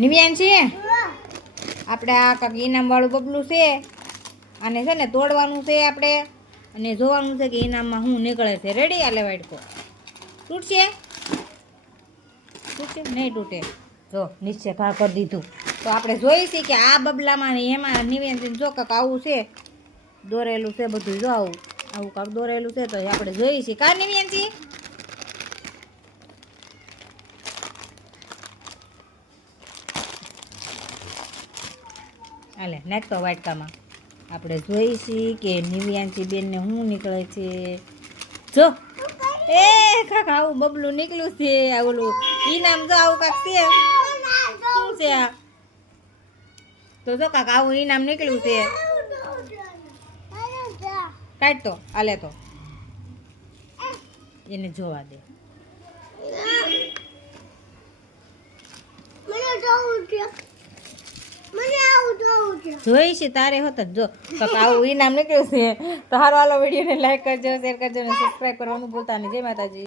નિવ્યાન છે આપણે આ કાંક ઇનામવાળું બબલું છે, આને છે ને તોડવાનું છે આપણે, અને જોવાનું છે કે ઇનામમાં શું નીકળે છે. રેડી? આ લેવાડકો તૂટશે? તૂટશે નહીં? તૂટે. જો નીચે ઘા કરી દીધું. તો આપણે જોઈશી કે આ બબલામાં ને એમાં નિવ્યાનથી જો કાંક આવું છે દોરેલું છે બધું. જો આવું કાંક દોરેલું છે તો આપણે જોઈશી. કા નિવ્યાનથી? હાલે નાખતો વાટકામાં. આપણે જોઈશી કે નિવ્યાંશી બેનને શું નીકળે છે. જો એ કાંક આવું બબલું નીકળ્યું છે. આ ઓલું ઈનામ જો આવું કાંક છે. શું છે આ? તો જો કાંક આવું ઈનામ નીકળ્યું છે. કાઢતો હાલે તો એને જોવા દે. જોઈ છે તારે હોત જ. જો તો આવું ઇનામ નીકળ્યું છે. તો હારો હાલો વિડીયોને લાઈક કરજો, શેર કરજો અને સબસ્ક્રાઈબ કરવાનું ભૂલતા નહીં. જય માતાજી.